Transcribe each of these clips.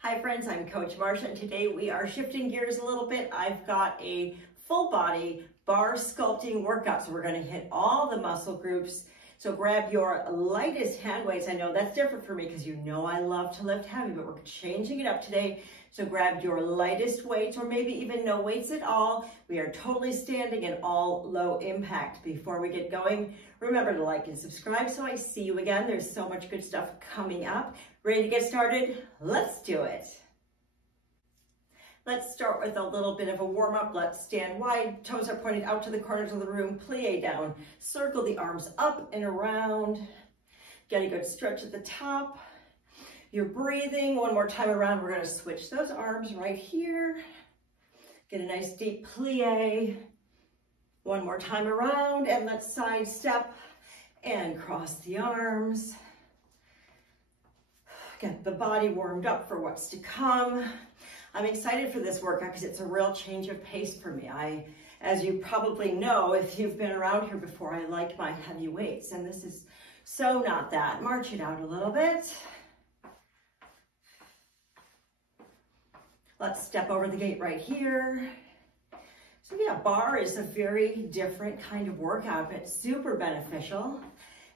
Hi friends, I'm Coach Marcia, and today we are shifting gears a little bit. I've got a full body bar sculpting workout, so we're going to hit all the muscle groups. So grab your lightest hand weights. I know that's different for me because you know I love to lift heavy, but we're changing it up today. So grab your lightest weights, or maybe even no weights at all. We are totally standing and all low impact. Before we get going, remember to like and subscribe so I see you again. There's so much good stuff coming up. Ready to get started? Let's do it. Let's start with a little bit of a warm-up. Let's stand wide, toes are pointed out to the corners of the room, plie down. Circle the arms up and around. Get a good stretch at the top. You're breathing. One more time around. We're going to switch those arms right here. Get a nice deep plie. One more time around, and let's side step and cross the arms. Get the body warmed up for what's to come. I'm excited for this workout because it's a real change of pace for me. As you probably know, if you've been around here before, I like my heavy weights, and this is so not that. March it out a little bit. Let's step over the gate right here. So yeah, bar is a very different kind of workout, but it's super beneficial.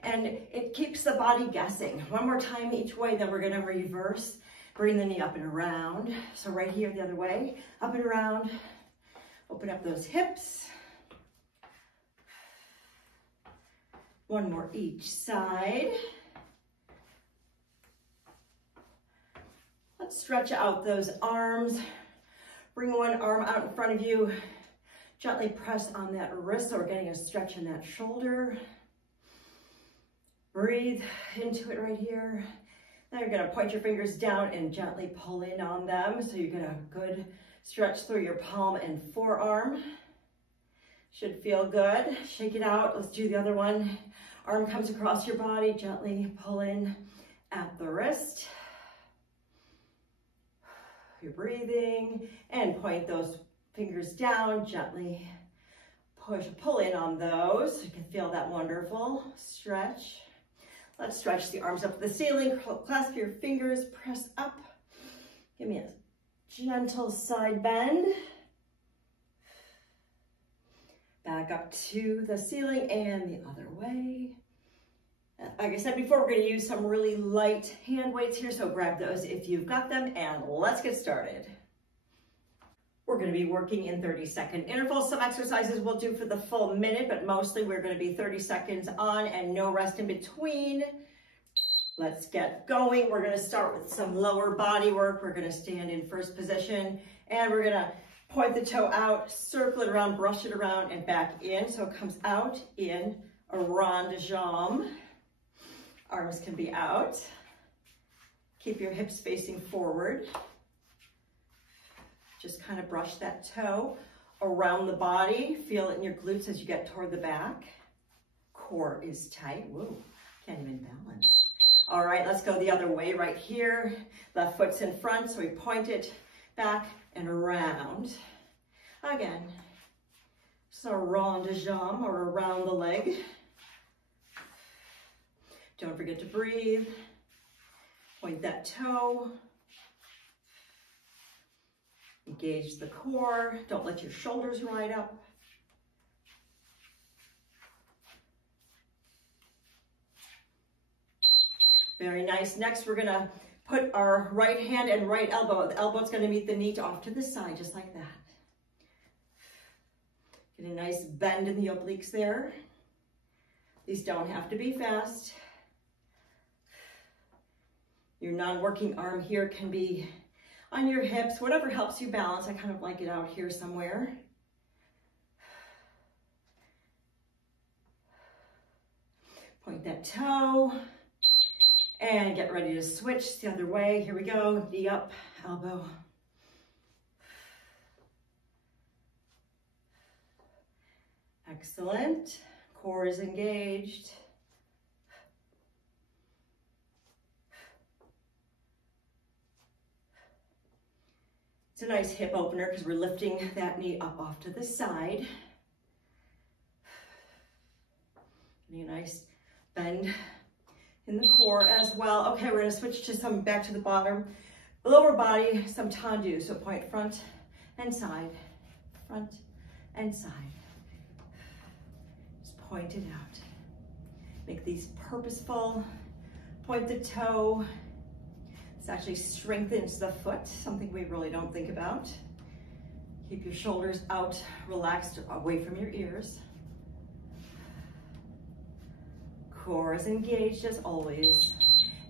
And it keeps the body guessing. One more time each way, then we're gonna reverse. Bring the knee up and around. So right here, the other way, up and around. Open up those hips. One more each side. Let's stretch out those arms. Bring one arm out in front of you. Gently press on that wrist, so we're getting a stretch in that shoulder. Breathe into it right here. Now you're going to point your fingers down and gently pull in on them, so you get a good stretch through your palm and forearm. Should feel good. Shake it out. Let's do the other one. Arm comes across your body. Gently pull in at the wrist. You're breathing and point those fingers down. Gently pull in on those. You can feel that wonderful stretch. Let's stretch the arms up to the ceiling, clasp your fingers, press up. Give me a gentle side bend. Back up to the ceiling and the other way. Like I said before, we're going to use some really light hand weights here, so grab those if you've got them, and let's get started. We're going to be working in 30-second intervals. Some exercises we'll do for the full minute, but mostly we're going to be 30 seconds on and no rest in between. Let's get going. We're going to start with some lower body work. We're going to stand in first position, and we're going to point the toe out, circle it around, brush it around, and back in. So it comes out in a rond de jambe. Arms can be out. Keep your hips facing forward. Just kind of brush that toe around the body. Feel it in your glutes as you get toward the back. Core is tight. Whoa, can't even balance. All right, let's go the other way right here. Left foot's in front, so we point it back and around. Again, so rond de jambe, or around the leg. Don't forget to breathe. Point that toe. Engage the core. Don't let your shoulders ride up. Very nice. Next, we're going to put our right hand and right elbow. The elbow's going to meet the knee off to the side, just like that. Get a nice bend in the obliques there. These don't have to be fast. Your non-working arm here can be on your hips, whatever helps you balance. I kind of like it out here somewhere. Point that toe and get ready to switch the other way. Here we go, knee up, elbow. Excellent, core is engaged. It's a nice hip opener because we're lifting that knee up off to the side. Getting a nice bend in the core as well. Okay, we're going to switch to back to the bottom. Lower body, some tendu, so point front and side, front and side. Just point it out. Make these purposeful. Point the toe. This actually strengthens the foot, something we really don't think about. Keep your shoulders out, relaxed, away from your ears. Core is engaged as always.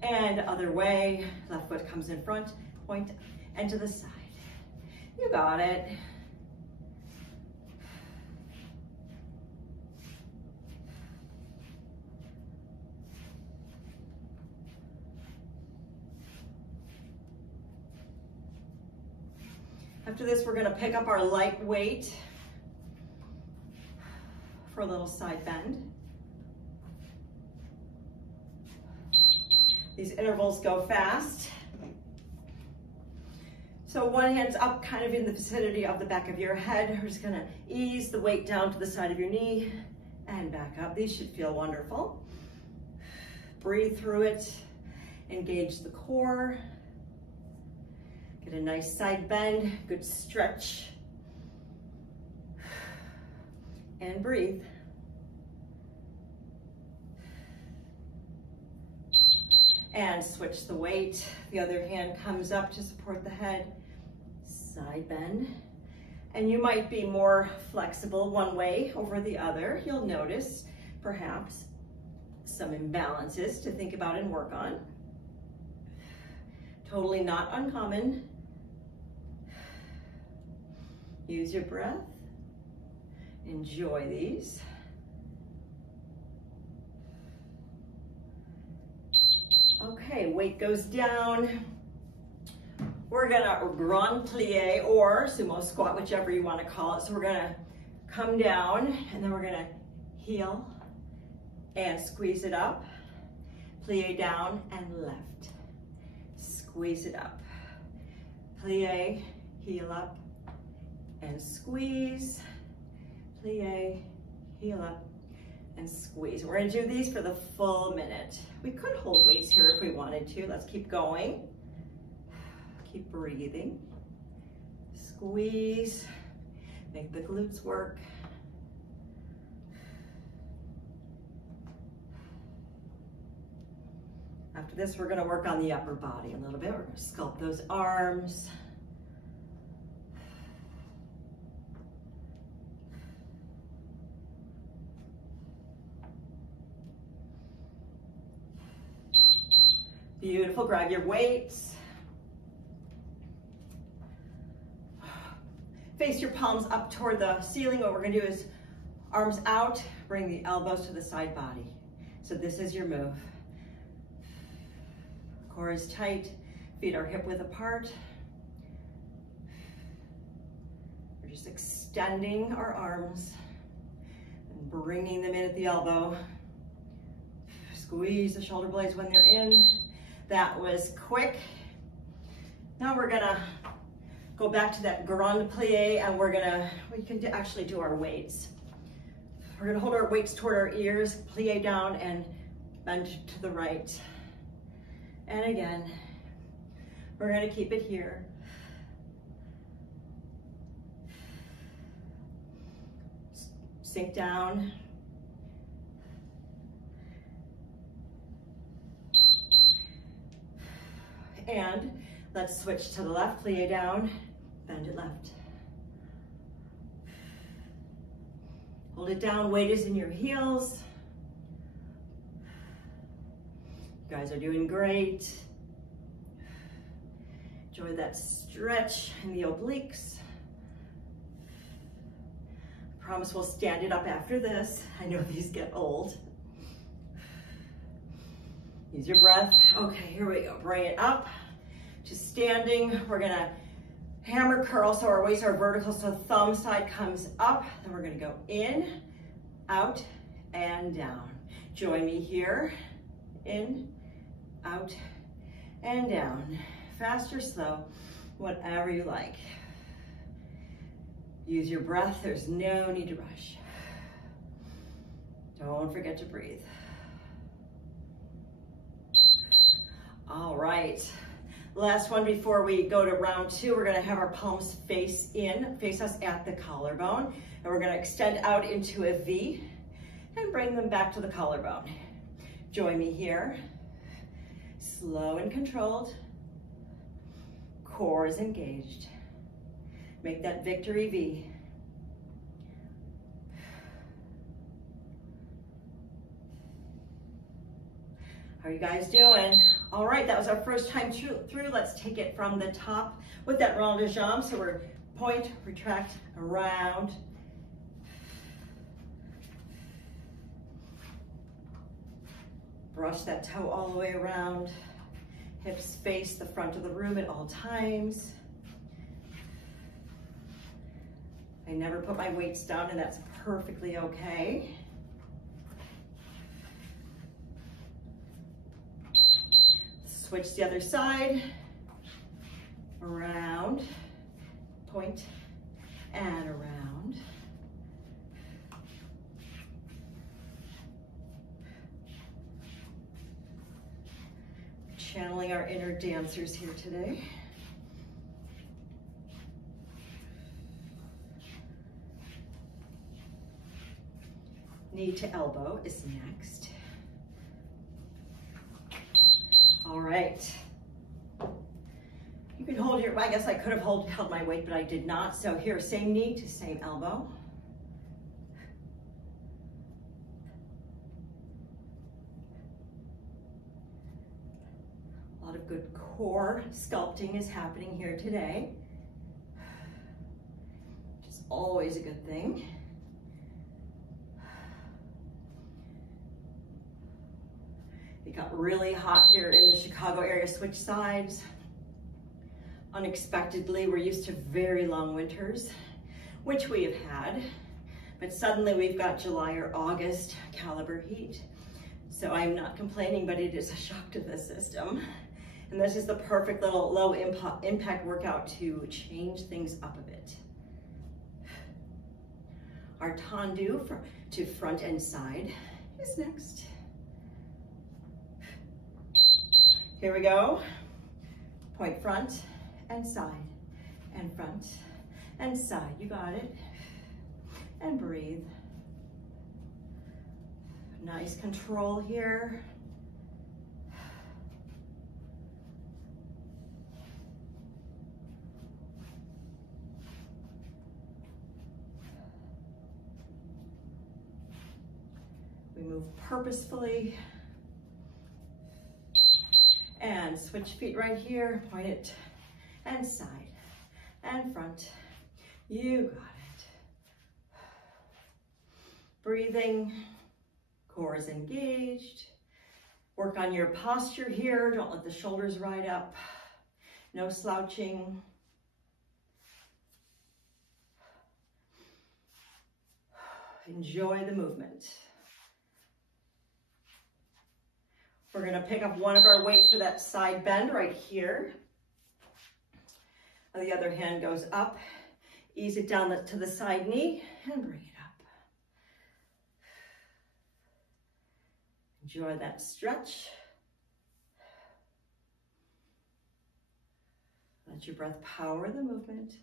And other way, left foot comes in front, point, and to the side. You got it. After this, we're gonna pick up our light weight for a little side bend. These intervals go fast. So one hand's up kind of in the vicinity of the back of your head. We're just gonna ease the weight down to the side of your knee and back up. These should feel wonderful. Breathe through it, engage the core. Get a nice side bend, good stretch. And breathe. And switch the weight. The other hand comes up to support the head. Side bend. And you might be more flexible one way over the other. You'll notice perhaps some imbalances to think about and work on. Totally not uncommon. Use your breath. Enjoy these. Okay, weight goes down. We're gonna grand plie or sumo squat, whichever you wanna call it. So we're gonna come down and then we're gonna heel and squeeze it up. Plie down and left. Squeeze it up. Plie, heel up and squeeze. Plie, heel up and squeeze. We're gonna do these for the full minute. We could hold weights here if we wanted to. Let's keep going. Keep breathing. Squeeze. Make the glutes work. After this, we're gonna work on the upper body a little bit. We're gonna sculpt those arms. Beautiful, grab your weights. Face your palms up toward the ceiling. What we're gonna do is arms out, bring the elbows to the side body. So this is your move. Core is tight, feet are hip width apart. We're just extending our arms and bringing them in at the elbow. Squeeze the shoulder blades when they're in. That was quick. Now we're gonna go back to that grand plie and we can actually do our weights. We're gonna hold our weights toward our ears, plie down and bend to the right. And again, we're gonna keep it here. Sink down. And let's switch to the left, plie down, bend it left. Hold it down, weight is in your heels. You guys are doing great. Enjoy that stretch in the obliques. I promise we'll stand it up after this. I know these get old. Use your breath. Okay, here we go. Bring it up to standing. We're gonna hammer curl so our weights are vertical, so thumb side comes up. Then we're gonna go in, out, and down. Join me here. In, out, and down. Fast or slow, whatever you like. Use your breath. There's no need to rush. Don't forget to breathe. All right, Last one before we go to round 2, we're gonna have our palms face us at the collarbone, and we're gonna extend out into a V and bring them back to the collarbone. Join me here. Slow and controlled. Core is engaged. Make that victory V. How are you guys doing? All right, that was our first time through. Let's take it from the top with that rond de jambe. So we're point, retract, around. Brush that toe all the way around. Hips face the front of the room at all times. I never put my weights down, and that's perfectly okay. Switch the other side, around, point, and around. Channeling our inner dancers here today. Knee to elbow is next. All right. You can hold your, I guess I could have held my weight, but I did not. So here, same knee to same elbow. A lot of good core sculpting is happening here today, which is always a good thing. It got really hot here in the Chicago area. Switch sides. Unexpectedly, we're used to very long winters, which we have had, but suddenly we've got July or August caliber heat. So I'm not complaining, but it is a shock to the system. And this is the perfect little low impact workout to change things up a bit. Our tendu to front and side is next. Here we go. Point front and side, and front and side. You got it. And breathe. Nice control here. We move purposefully. And switch feet right here, point it, and side, and front. You got it. Breathing, core is engaged. Work on your posture here. Don't let the shoulders ride up. No slouching. Enjoy the movement. We're gonna pick up one of our weights for that side bend right here. The other hand goes up. Ease it down to the side knee and bring it up. Enjoy that stretch. Let your breath power the movement.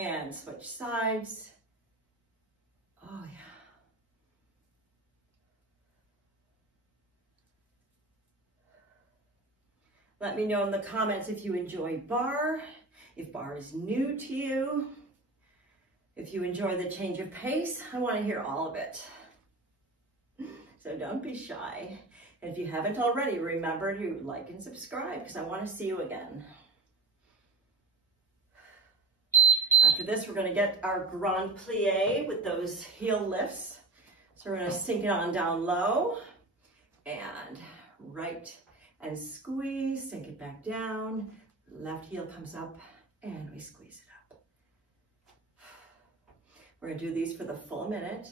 And switch sides. Oh yeah. Let me know in the comments if you enjoy barre, if barre is new to you, if you enjoy the change of pace. I want to hear all of it. So don't be shy. And if you haven't already, remember to like and subscribe because I want to see you again. After this, we're going to get our grand plie with those heel lifts. So we're going to sink it on down low and right and squeeze, sink it back down. Left heel comes up and we squeeze it up. We're going to do these for the full minute.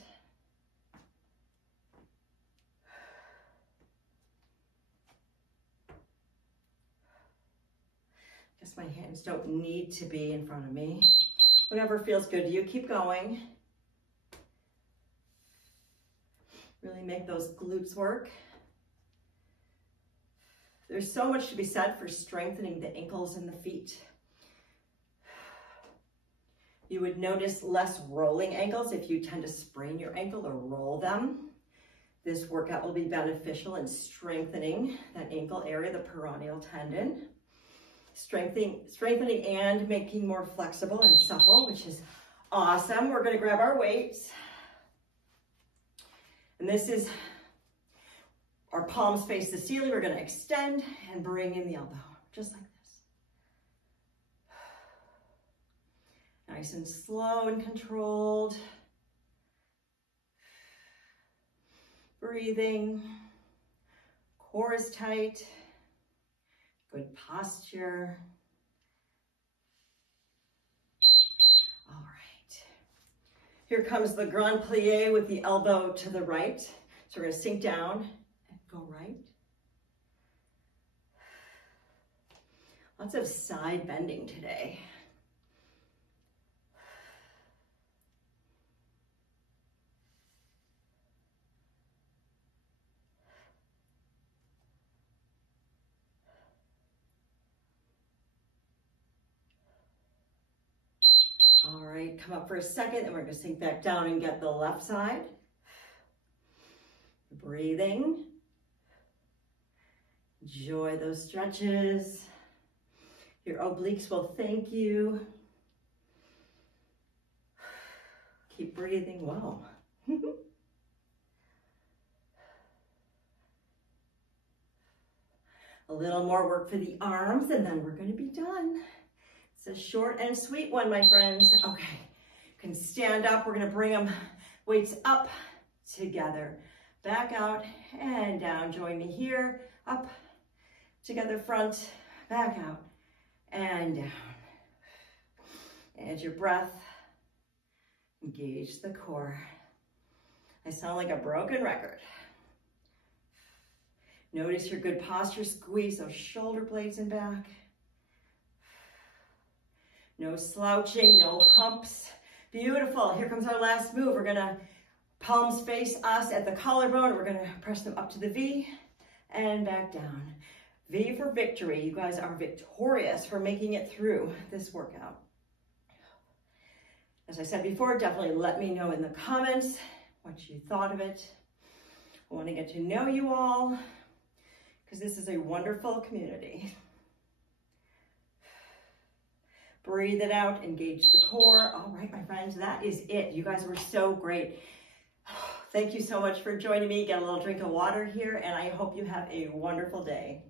Guess my hands don't need to be in front of me. Whatever feels good to you, keep going. Really make those glutes work. There's so much to be said for strengthening the ankles and the feet. You would notice less rolling ankles if you tend to sprain your ankle or roll them. This workout will be beneficial in strengthening that ankle area, the peroneal tendon. Strengthening and making more flexible and supple, which is awesome. We're gonna grab our weights. And this is our palms face the ceiling. We're gonna extend and bring in the elbow, just like this. Nice and slow and controlled. Breathing. Core is tight. Good posture. All right. Here comes the grand plie with the elbow to the right. So we're gonna sink down and go right. Lots of side bending today. All right, come up for a second, and we're gonna sink back down and get the left side. Breathing. Enjoy those stretches. Your obliques will thank you. Keep breathing, wow. A little more work for the arms, and then we're gonna be done. It's a short and sweet one, my friends. Okay, you can stand up. We're gonna bring them weights up together. Back out and down. Join me here. Up, together, front, back out, and down. And your breath. Engage the core. I sound like a broken record. Notice your good posture. Squeeze those shoulder blades in back. No slouching, no humps. Beautiful. Here comes our last move. We're gonna palms face us at the collarbone. We're gonna press them up to the V and back down. V for victory. You guys are victorious for making it through this workout. As I said before, definitely let me know in the comments what you thought of it. I want to get to know you all because this is a wonderful community. Breathe it out, engage the core. All right, my friends, that is it. You guys were so great. Thank you so much for joining me. Get a little drink of water here, and I hope you have a wonderful day.